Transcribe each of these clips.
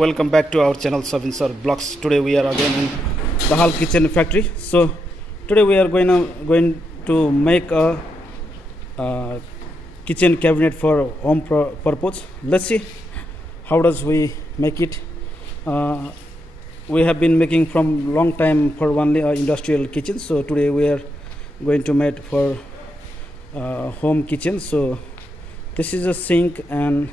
welcome back to our channel Sabin Vlogs. Today we are again in Dahal kitchen factory. So today we are going to make a kitchen cabinet for home purpose. Let's see how does we make it. We have been making from long time for only industrial kitchen. So today we are going to make for home kitchen. So this is a sink, and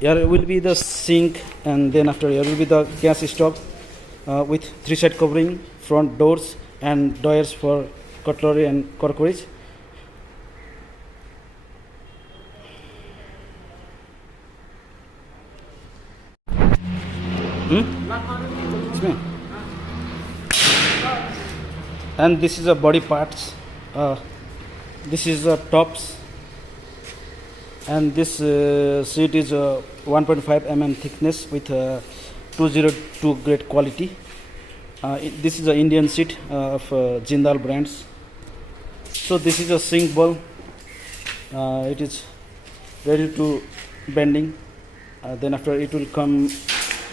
here will be the sink, and then after here will be the gas stove with 3-side covering, front doors and doors for cutlery and crockeries. And this is a body parts. This is the tops, and this sheet is 1.5 mm thickness with 202 grade quality. This is an Indian sheet of Jindal brands. So this is a sink bowl. It is ready to bending. Then after it will come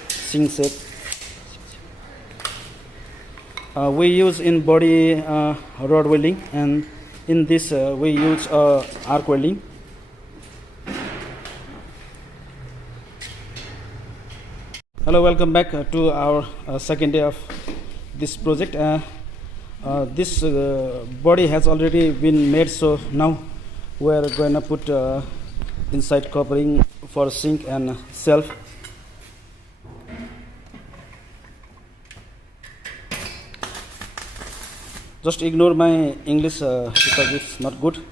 sink shape. We use in body rod welding, and in this we use arc welding. Hello, welcome back to our second day of this project. This body has already been made, so now we are going to put inside covering for sink and shelf. Just ignore my English because it's not good.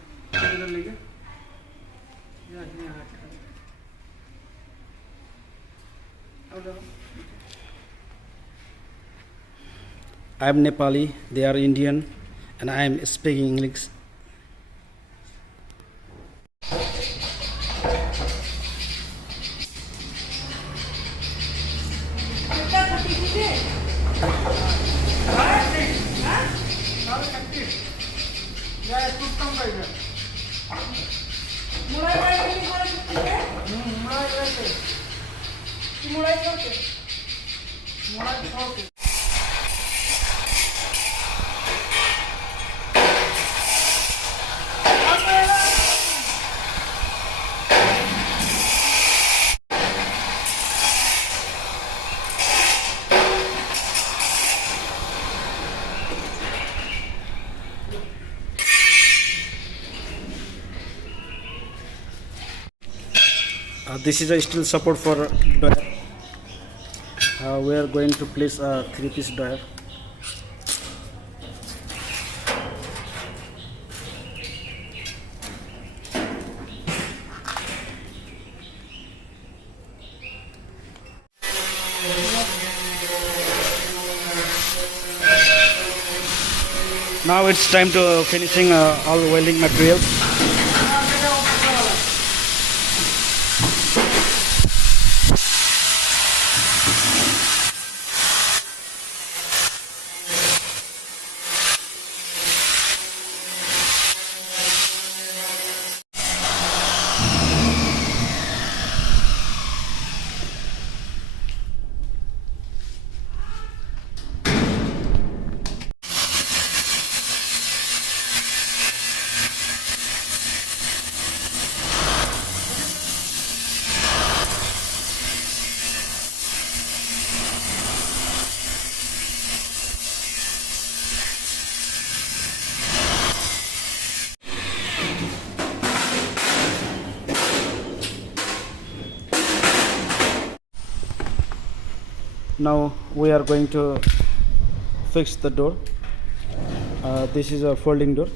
I am Nepali, they are Indian, and I am speaking English. This is a steel support for door. We are going to place a 3-piece door. Now it's time to finishing all welding materials. Now we are going to fix the door. This is a folding door.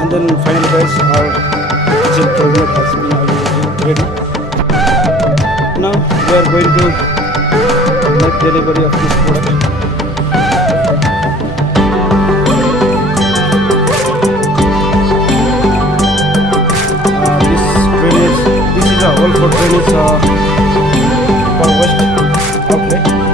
And then finally guys, our kitchen cabinet has been already ready. Now we are going to make delivery of this product. This is a hole for drainage for waste outlet.